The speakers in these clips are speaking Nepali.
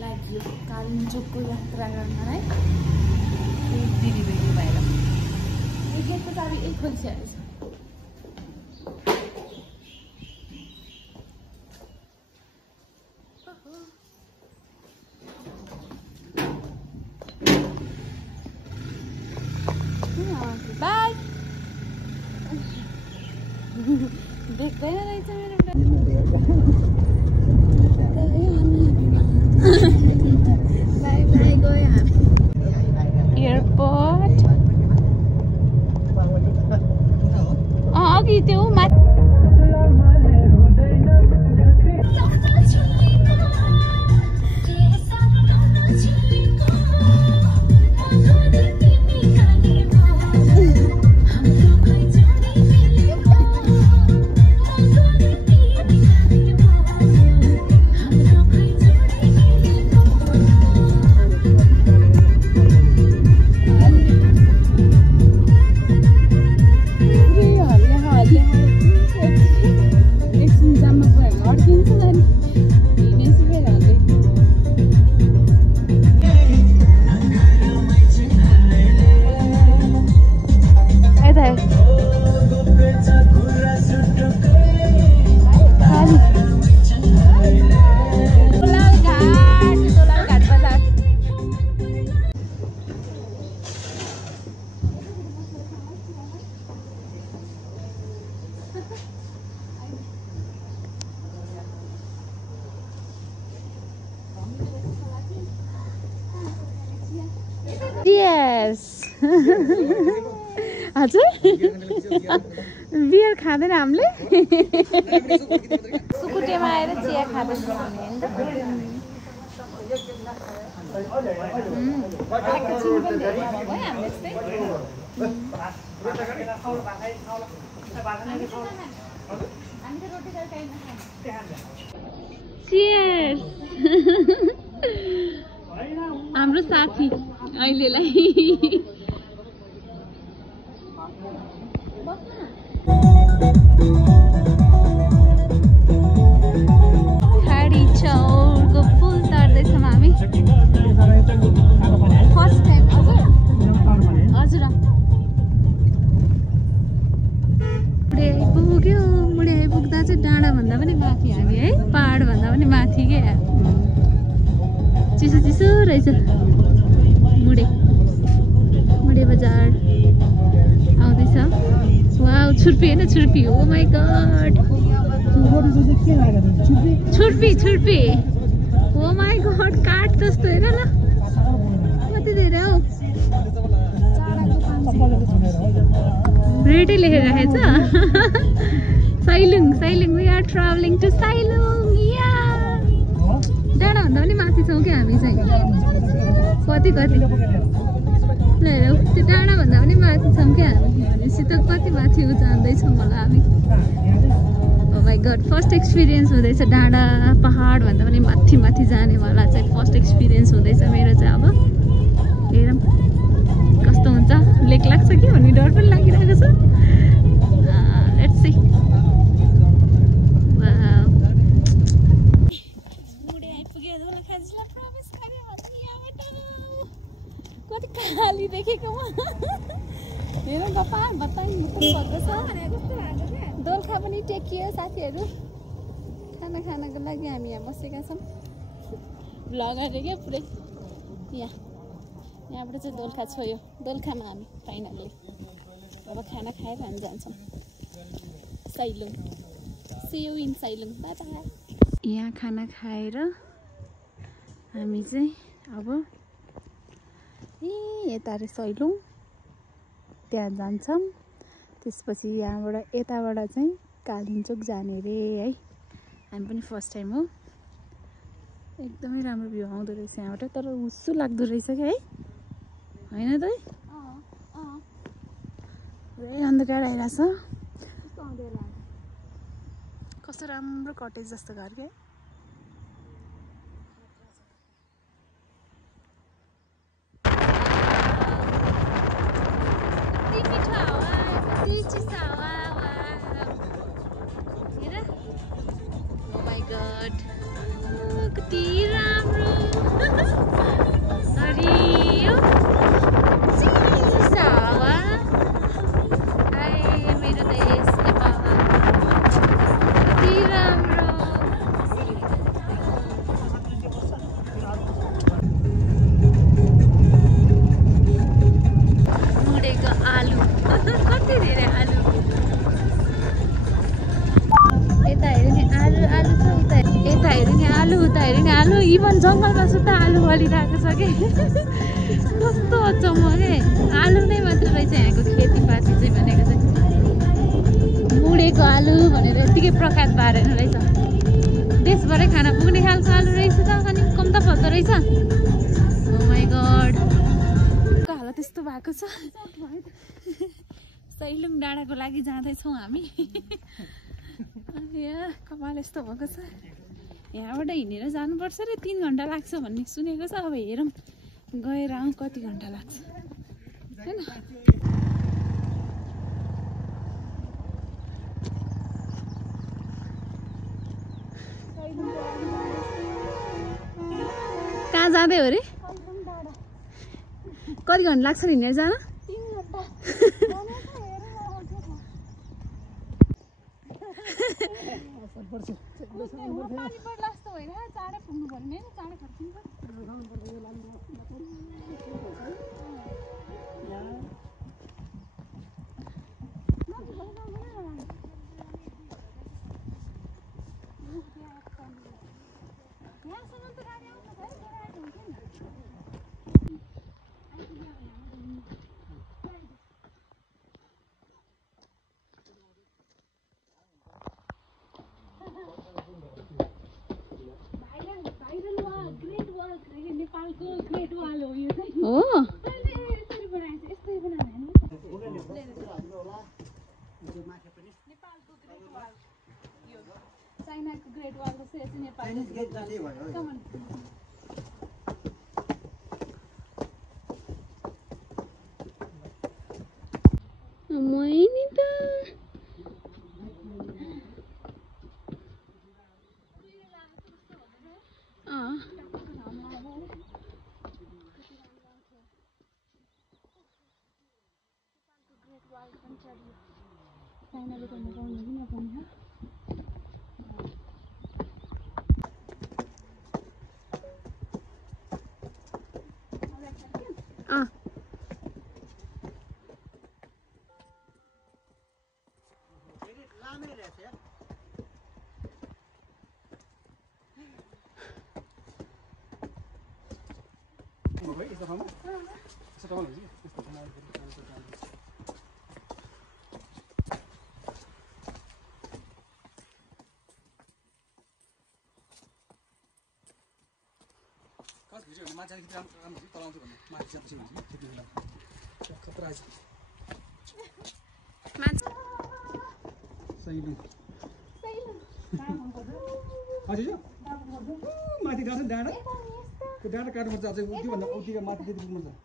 लाग्यो कालिम्पोङको यात्रा गर्नलाई दिदी बहिनी भएर यो गेटको चाबी एक खोलिसकेको छ। बाई देख्दैन रहेछ मेरो बाई बाई गयो एयरपोर्ट अघि त्यो माथि Yes. हजुर बियर खाँदैन हामीले सुकुटेमा आएर चिया खाँदैछौँ हामी हैन Cheers. हाम्रो साथी अहिलेलाई खाडी चौरको पुल तर्दैछौँ हामी फर्स्ट टाइम हजुर मुडे आइपुग्यो मुडे आइपुग्दा चाहिँ डाँडाभन्दा पनि माथि हामी है पहाडभन्दा पनि माथि के चिसो चिसो रहेछ मुडे बजार आउँदैछ वाउ छुर्पी हैन छुर्पी ओ माय गॉड छुर्पी ओ माय गॉड काठ जस्तो हेर ल कति धेरै हौ रेटै लेखेर राखेछ Sailung we are travelling to Sailung या डाँडाभन्दा पनि माथि छौँ क्या हामी चाहिँ कति ल हेरौ त्यो डाँडाभन्दा पनि माथि छौँ क्या हामी भनेपछि त कति माथि जाँदैछौँ होला हामी ओ माइ गॉड फर्स्ट एक्सपिरियन्स हुँदैछ डाँडा पहाडभन्दा पनि माथि माथि जानेवाला चाहिँ फर्स्ट एक्सपिरियन्स हुँदैछ मेरो चाहिँ अब हेरौँ कस्तो हुन्छ लेक लाग्छ कि भन्ने डर पनि लागिरहेको छ लेट्स सी कति खाली देखेको म हेर न पहाड बताइ भएको छ दोलखा पनि टेकियो साथीहरू खाना खानको लागि हामी यहाँ बसेका छौँ भ्लग अरे क्या पुरै यहाँबाट चाहिँ दोलखा छोयो दोलखामा हामी फाइनल्ली अब खाना खाएर हामी जान्छौँ Sailung see you in Sailung bye bye यहाँ खाना खाएर हामी चाहिँ अब यता रे सैलुङ त्यहाँ जान्छौँ त्यसपछि यहाँबाट यताबाट चाहिँ कालिम्पोङ जाने रे है हामी पनि फर्स्ट टाइम हो एकदमै राम्रो भ्यू आउँदो रहेछ यहाँबाट तर हुस्सु लाग्दो रहेछ क्या है होइन त अन्धकार आइरहेछ कस्तो राम्रो कटेज जस्तो घर क्या इभन जङ्गलमा सुत्दा आलु बलिरहेको छ कि कस्तो अचम्म के आलु नै मात्र रहेछ यहाँको खेतीपाती चाहिँ भनेको चाहिँ मुडेको आलु भनेर यत्तिकै प्रख्यात पारेन रहेछ देशभरै खाना पुग्ने खालको आलु रहेछ त अनि कम त पर्दो रहेछ ओ माई गड हालत त्यस्तो भएको छ सैलुङ डाँडाको लागि जाँदैछौँ हामी यहाँ कपाल यस्तो भएको छ यहाँबाट हिँडेर जानुपर्छ रे 3 घन्टा लाग्छ भन्ने सुनेको छ अब हेरौँ गएर आउँ कति घन्टा लाग्छ हैन कहाँ जाँदै हो रे कति घन्टा लाग्छ हिँडेर जान 3 घन्टा पानी पर्ला जस्तो होइन चाँडै पुग्नु पर्ने नि चाँडै फर्किनु यहाँसम्म त गाडी आउनु भयो आएको हुन्छ नि नेपालको ग्रेट वाल हो यो चाहिँ हो यसरी बनाएको छ यस्तै बनाएको नेपालको ग्रेट वाल यो चाइनाको ग्रेट वाल जस्तै यो चाहिँ नेपालको मैनी त चाइनाले गर्नु पाउनु कि नपाउनु मान्छे किन राम्रो तलाउँछ भन्ने माथि चाहिँ पछि हुन्छ त्यति बेला खतरा छ मान्छे सैलुङ हजुर माथि गएको डाँडा त्यो डाँडा काट्नुपर्छ अझै त्योभन्दा उतिको माथि त्यति पुग्नुपर्छ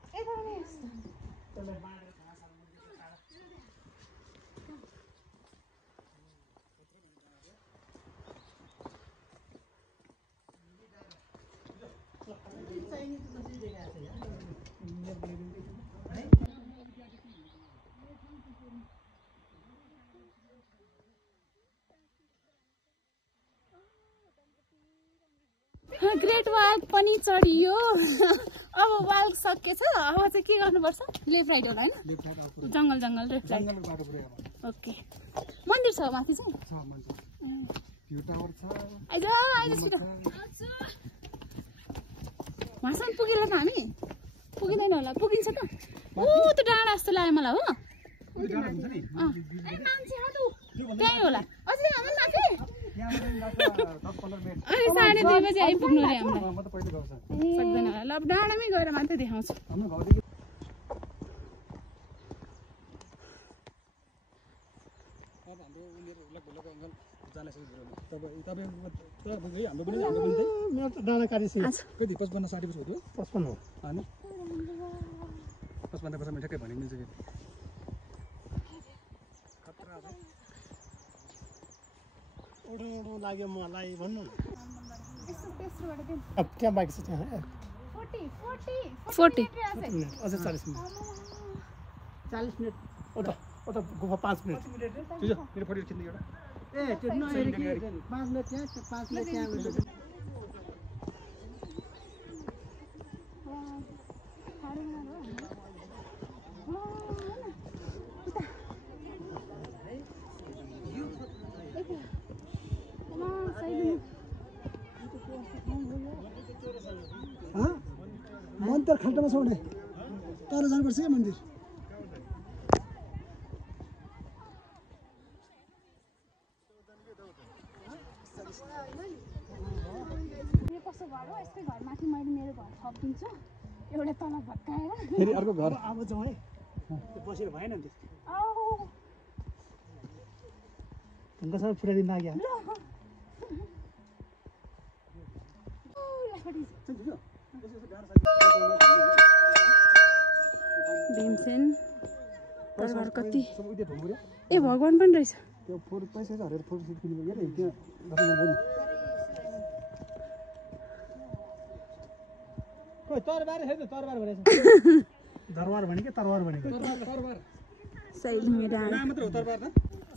ग्रेट वाल पनि चढियो अब वाल सकेछ अब चाहिँ के गर्नुपर्छ लेफ्ट राइट होला हैन जंगल जंगल लेफ्ट राइट ओके मन्दिर छ माथि चाहिँ छ मन्दिर भ्यू टावर छ आइज वहाँसम्म पुगिला त हामी पुगिँदैन होला पुगिन्छ त ओ त्यो डाँडा जस्तो लाग्यो मलाई हो त्यही होला अझै हामी माथि अनि 2:30 बजे आइपुग्नु रे हामीलाई सक्दैन होला ल अब डाँडामै गएर मात्रै देखाउँछु डाँडा काटेपछि कति 55-60 वर्ष हो 55 हो होइन 55 वर्षमा ठ्याक्कै भन्ने मिल्छ कि खतरा छ ओडो लाग्यो मलाई भन्नु न अब त्यहाँ बाइक छ त्यहाँ 40 अझै 40 मिनेट 40 मिनेट ओ त गुफा 5 मिनेट त्यो मेरो फोटो खिच्ने एउटा ए त्यो नहेर कि 5 मिनेट त्यहाँ 5 मिनेट त्यहाँ खाल्टामा छ भने तल जानुपर्छ क्या मन्दिर कसो भयो यस्तै घरमाथि मैले मेरो घर थपिदिन्छु एउटा तल भत्काएर फेरि अर्को घर अब जाउँ है बसेर भएन नि ढुङ्गासँग फुटाइदिन लाग्यो भीमसेन तरबार कति ए भगवान पनि रहेछ त्यो फोर पैसा हरेर फोर सिट किन्नु पर्यो तरबार छैन तरबार भनेछ दरबार भनेको तरबार भनेको तरबार सैलुङे डाँडा नाम मात्र हो तरबार त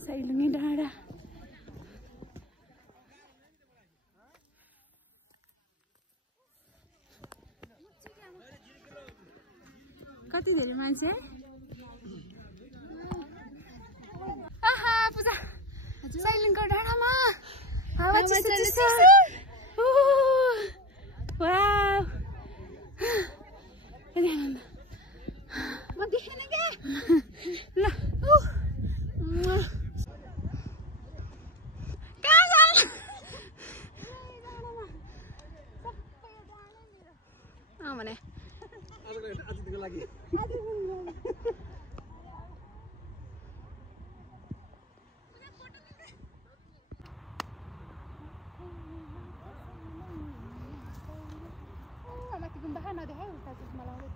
सैलुङे डाँडा कति धेरै मान्छे आहा पूजा सैलुङको डाँडामा हावा चिसो वाउ म देखेन के ल कहाँ जाऊ भने आजको लागि माथि गुम्बा नदेखाइ उता चस्मा लगाउँदै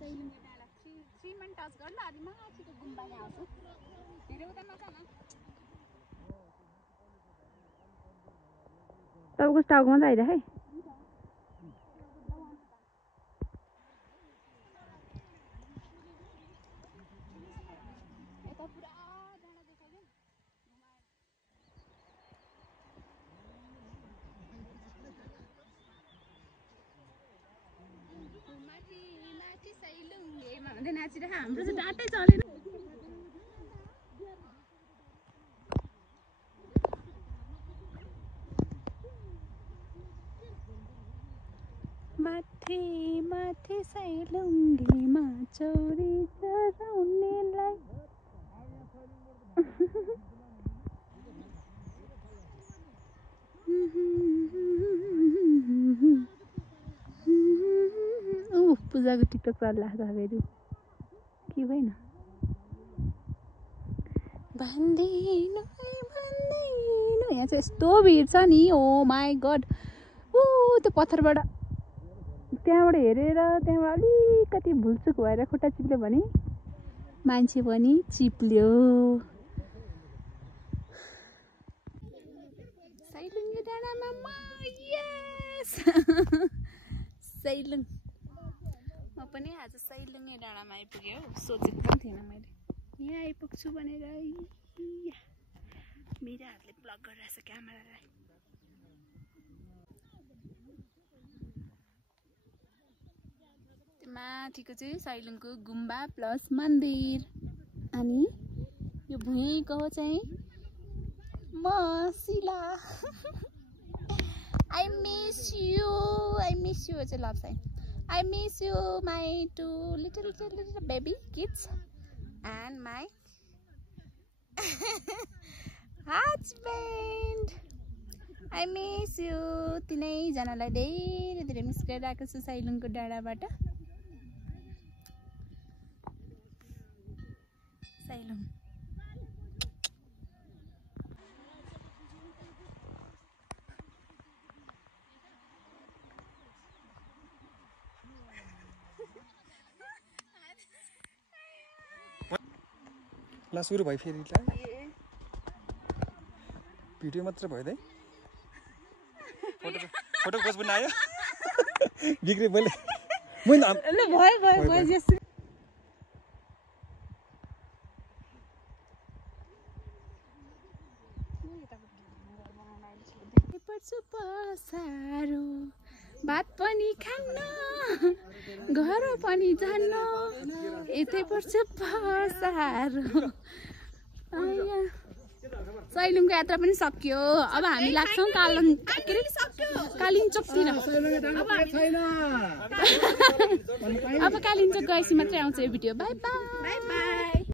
सैलुङे डाँडा श्रीमान टच गर्न अनि माथिको गुम्बामा आउँछु धेरै उता नजान तपाईँको टाउकोमा त आइरहे नाचिरह हाम्रो चाहिँ डाँटै चलेन माथि माथि सैलुङीमा चौरी चराउनेलाई पूजाको टिकटक चल्ला फेरि के भएन भन्दिनु भन्दिनु यहाँ चाहिँ यस्तो भिड छ नि ओ माई गड त्यो पत्थरबाट त्यहाँबाट हेरेर त्यहाँबाट अलिकति भुलचुक भएर खुट्टा चिप्ल्यो भने मान्छे पनि चिप्ल्यो सैलुङे डाँडामा यस सैलुङ म पनि आज सैलुङे डाँडामा आइपुगेँ हौ सोचेको पनि थिएन मैले यहाँ आइपुग्छु भनेर मेरो हातले ब्लक गरिरहेछ क्यामेरालाई माथिको चाहिँ सैलुङको गुम्बा प्लस मन्दिर अनि यो भुइँको चाहिँ मसिला आई मिस यु चाहिँ love sign I miss you, my two little baby kids and my husband. I miss you. तिनैजनालाई धेरै धेरै मिस गरिरहेको छु सैलुङको डाँडाबाट सैलुङ ला सुरु भयो फेरि भिडियो मात्र भयो त फोटो खोज पनि आयो बिग्रे मैले पसारो भात पनि खान्न घर पनि जान्न यतै पर्छ पसारो सैलुङको यात्रा पनि सक्यो अब हामी लाग्छौँ कालिम्चोकतिर अब कालिम्चोक गएपछि मात्रै आउँछ यो भिडियो बाई बाई